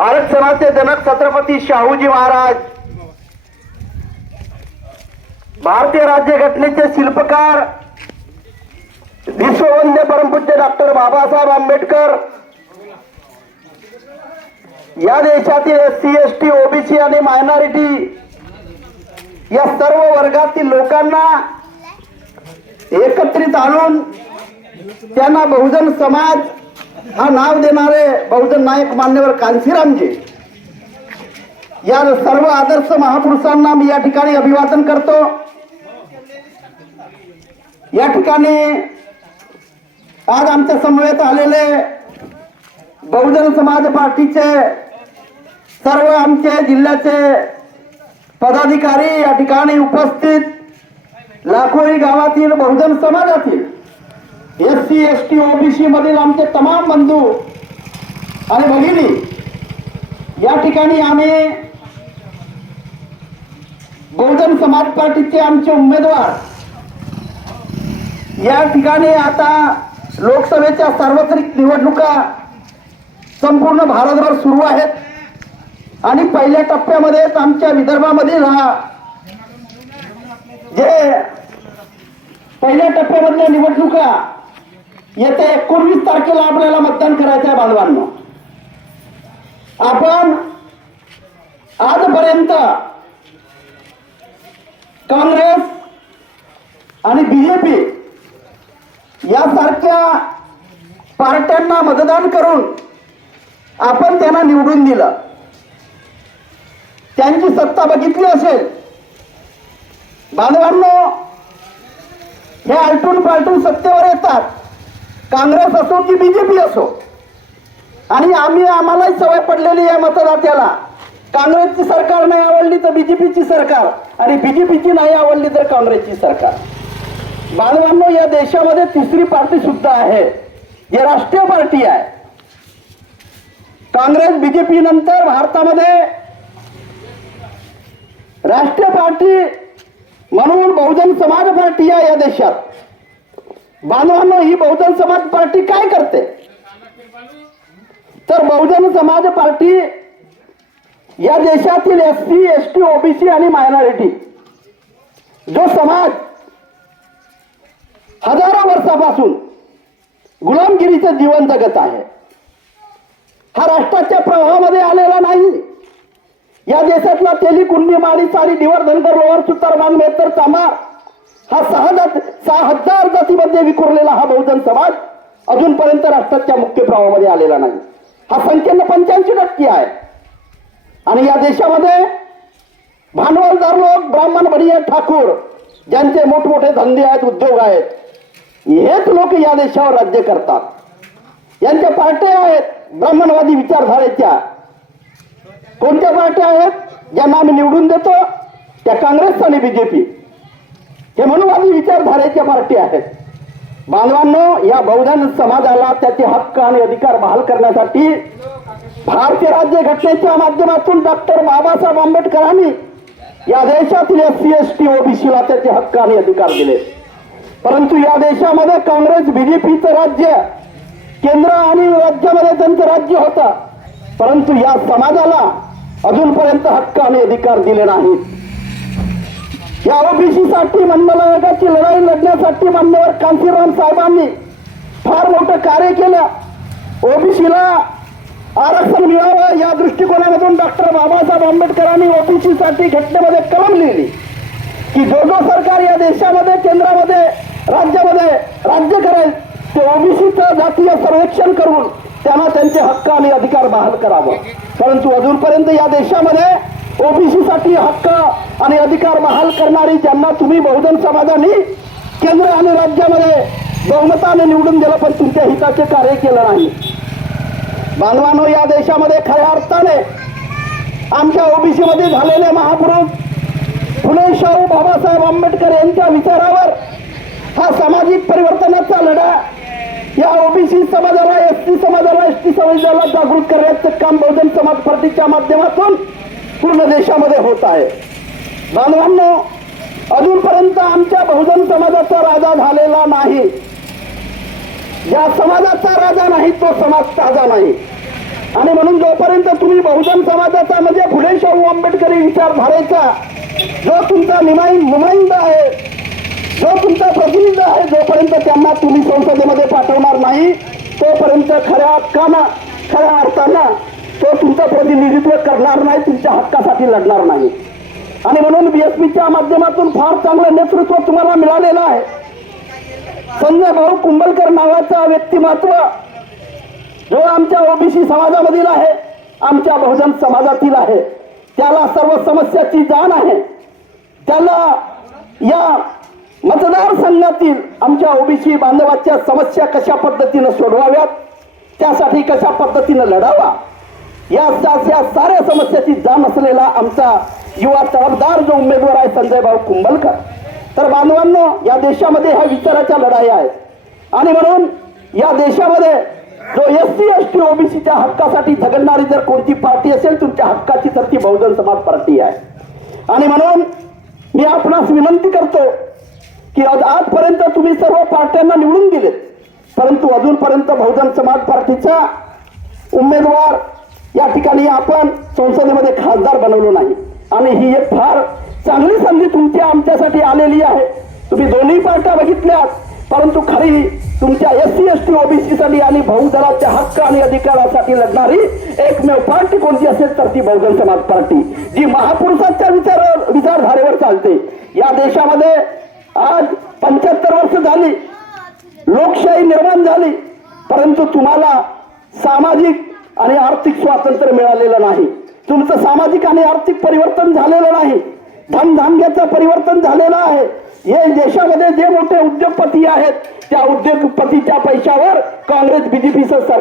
आरक्षणाचे जनक छत्रपती शाहूजी महाराज. भारतीय राज्यघटनेचे शिल्पकार विश्ववंद्य परमपूज्य डॉक्टर बाबासाहेब आंबेडकर या देशातील S C S T OBC आणि मायनॉरिटी या सर्व वर्गातील लोकांना एकत्रित आणून त्यांना बहुजन समाज हा नाव देणारे बहुजन नायक मान्यवर कांशीरामजी. या सर्व आदर्श महापुरुषांना मी या ठिकाणी अभिवादन करतो. या ठिकाणी आज आमच्या समवेत आलेले बहुजन समाज पार्टीचे सर्व आमचे जिल्ह्याचे पदाधिकारी या ठिकाणी उपस्थित लाखोळी गावातील बहुजन समाजातील S C S T OBC मधील आमचे तमाम बंधू आणि भगिनी या ठिकाणी आम्ही बहुजन समाज पार्टीचे आमचे उमेदवार. या ठिकाणी आता लोकसभेच्या सार्वत्रिक निवडणुका संपूर्ण भारतभर सुरू आहेत. आणि पहिल्या टप्प्यामध्येच आमच्या विदर्भामधील हा जे पहिल्या टप्प्यामधल्या निवडणुका येत्या एकोणवीस तारखेला आपल्याला मतदान करायचं आहे बांधवांना आपण आजपर्यंत काँग्रेस आणि बीजेपी यासारख्या पार्ट्यांना मतदान करून आपण त्यांना निवडून दिलं. त्यांची सत्ता बघितली असेल. बांधवांनो हे आलटून पालटून सत्तेवर येतात. काँग्रेस असो की बीजेपी असो. आणि आम्ही आम्हालाही सवय पडलेली आहे मतदात्याला. काँग्रेसची सरकार नाही आवडली तर बीजेपीची सरकार. आणि बीजेपीची नाही आवडली तर काँग्रेसची सरकार. बांधवांनो या देशामध्ये तिसरी पार्टी सुद्धा आहे. जे राष्ट्रीय पार्टी आहे. काँग्रेस बीजेपी नंतर भारतामध्ये राष्ट्रीय पार्टी म्हणून बहुजन समाज पार्टी आहे या देशात. बांधवांनो ही बहुजन समाज पार्टी काय करते? तर बहुजन समाज पार्टी या देशातील S C S T OBC आणि मायनॉरिटी जो समाज हजारो वर्षापासून गुलामगिरीचं जीवन जगत आहे हा राष्ट्राच्या प्रवाहामध्ये आलेला नाही. या देशातला तेली कुंडी माळी साडी डिवर धनगर लोवर सुतार मान मेतर चामार हा सहा सहा हजार जातीमध्ये विखुरलेला हा बहुजन समाज अजूनपर्यंत राष्ट्राच्या मुख्य प्रवाहामध्ये आलेला नाही. हा संख्येनं पंच्याऐंशी टक्के आहे. आणि या देशामध्ये भांडवलदार लोक ब्राह्मण बडिया ठाकूर ज्यांचे मोठमोठे धंदे आहेत उद्योग आहेत हेच लोक या देशावर राज्य करतात. यांच्या पार्ट्या आहेत ब्राह्मणवादी विचारधारेच्या. कोणत्या पार्ट्या आहेत? ज्यांना आम्ही निवडून देतो त्या काँग्रेस आणि बीजेपी हे मनुवादी विचारधारेच्या पार्टी आहेत बांधवांनो या बहुजन समाजाला त्याचे हक्क आणि अधिकार बहाल करण्यासाठी भारतीय राज्य घटनेच्या माध्यमातून डॉक्टर बाबासाहेब आंबेडकरांनी या देशातील एस सी एस टी ओबीसीला त्याचे हक्क आणि अधिकार दिले. परंतु या देशामध्ये काँग्रेस बीजेपीचं राज्य केंद्र आणि राज्यामध्ये त्यांचं राज्य होतं. परंतु या समाजाला अजूनपर्यंत हक्क आणि अधिकार दिले नाहीत. या ओबीसीसाठी साठी लढाई लढण्यासाठी मान्यवर कांसीराम साहेबांनी फार मोठं कार्य केलं. ओबीसीला आरक्षण मिळावं या दृष्टिकोनामधून डॉक्टर बाबासाहेब आंबेडकरांनी ओबीसीसाठी घटनेमध्ये कलम लिहिली. की जो जो सरकार या देशामध्ये केंद्रामध्ये राज्यामध्ये राज्य करेल ते ओबीसीचं जातीय सर्वेक्षण करून त्यांना त्यांचे हक्क आणि अधिकार बहाल करावं. परंतु अजूनपर्यंत या देशामध्ये ओबीसी साठी हक्क आणि अधिकार बहाल करणारी ज्यांना तुम्ही बहुजन समाजाने केंद्र आणि राज्यामध्ये बहुमताने निवडून दिलं पण तुमच्या हिताचे कार्य केलं नाही. बांधवांनो या देशामध्ये खऱ्या अर्थाने आमच्या ओबीसी मध्ये झालेले महापुरुष फुले शाहू बाबासाहेब आंबेडकर यांच्या विचारावर हा सामाजिक परिवर्तनाचा लढा या ओबीसी समाजाला एस टी समाजाला एस टी समाजाला जागृत करण्याचं काम बहुजन समाज पार्टीच्या माध्यमातून पूर्ण देशामध्ये होत आहे. बांधवांनो अजूनपर्यंत आमच्या बहुजन समाजाचा राजा झालेला नाही. ज्या समाजाचा राजा नाही तो समाज ताजा नाही. आणि म्हणून जोपर्यंत तुम्ही बहुजन समाजाचा म्हणजे फुले शाहू आंबेडकरी विचारधारेचा जो तुमचा निमाई नुमाइंदा आहे जो तुमचा प्रतिनिधी आहे जोपर्यंत त्यांना तुम्ही संसदेमध्ये पाठवणार नाही तोपर्यंत खऱ्या हक्कानं खऱ्या अर्थानं तो तुमचं प्रतिनिधित्व करणार नाही तुमच्या हक्कासाठी लढणार नाही. आणि म्हणून बीएसपीच्या माध्यमातून फार चांगलं नेतृत्व तुम्हाला मिळालेलं आहे. संजय भाऊ कुंभलकर नावाचा व्यक्तिमत्व जो आमच्या ओबीसी समाजामधील आहे आमच्या बहुजन समाजातील आहे त्याला सर्व समस्याची जाण आहे. त्याला या मतदारसंघातील आमच्या ओबीसी बांधवाच्या समस्या कशा पद्धतीनं सोडवाव्यात त्यासाठी कशा पद्धतीनं लढावा? या या साऱ्या समस्याची जाण असलेला आमचा युवा तडफदार जो उमेदवार आहे संजय भाऊ कुंभलकर. तर बांधवांनो या देशामध्ये ह्या विचाराच्या लढाई आहेत. आणि म्हणून या देशामध्ये जो एस सी एस टी ओबीसीच्या हक्कासाठी झगडणारी जर कोणती पार्टी असेल तुमच्या हक्काची तर ती बहुजन समाज पार्टी आहे. आणि म्हणून मी आपणास विनंती करतो की आज आजपर्यंत तुम्ही सर्व पार्ट्यांना निवडून दिलेत. परंतु अजूनपर्यंत बहुजन समाज पार्टीचा उमेदवार या ठिकाणी आपण संसदेमध्ये खासदार बनवलो नाही. आणि ही एक फार चांगली संधी तुमच्या आमच्यासाठी आलेली आहे. तुम्ही दोन्ही पार्ट्या बघितल्यात परंतु खरी तुमच्या एस सी एस टी ओबीसीसाठी आणि बहुजनाच्या हक्क आणि अधिकारासाठी लढणारी एकमेव पार्टी कोणती असेल तर ती बहुजन समाज पार्टी जी महापुरुषांच्या विचार विचारधारेवर चालते. या देशामध्ये आज पंच्याहत्तर वर्ष झाली लोकशाही निर्माण झाली परंतु तुम्हाला सामाजिक स्वातंत्र्य मिळालेलं नाही. तुमचं सामाजिक आणि आर्थिक परिवर्तन झालेलं नाही. धनधान्याचं परिवर्तन झालेलं आहे. हे देशामध्ये जे मोठे उद्योगपती आहेत त्या उद्योगपतीच्या पैशावर काँग्रेस बीजेपीचं सरकार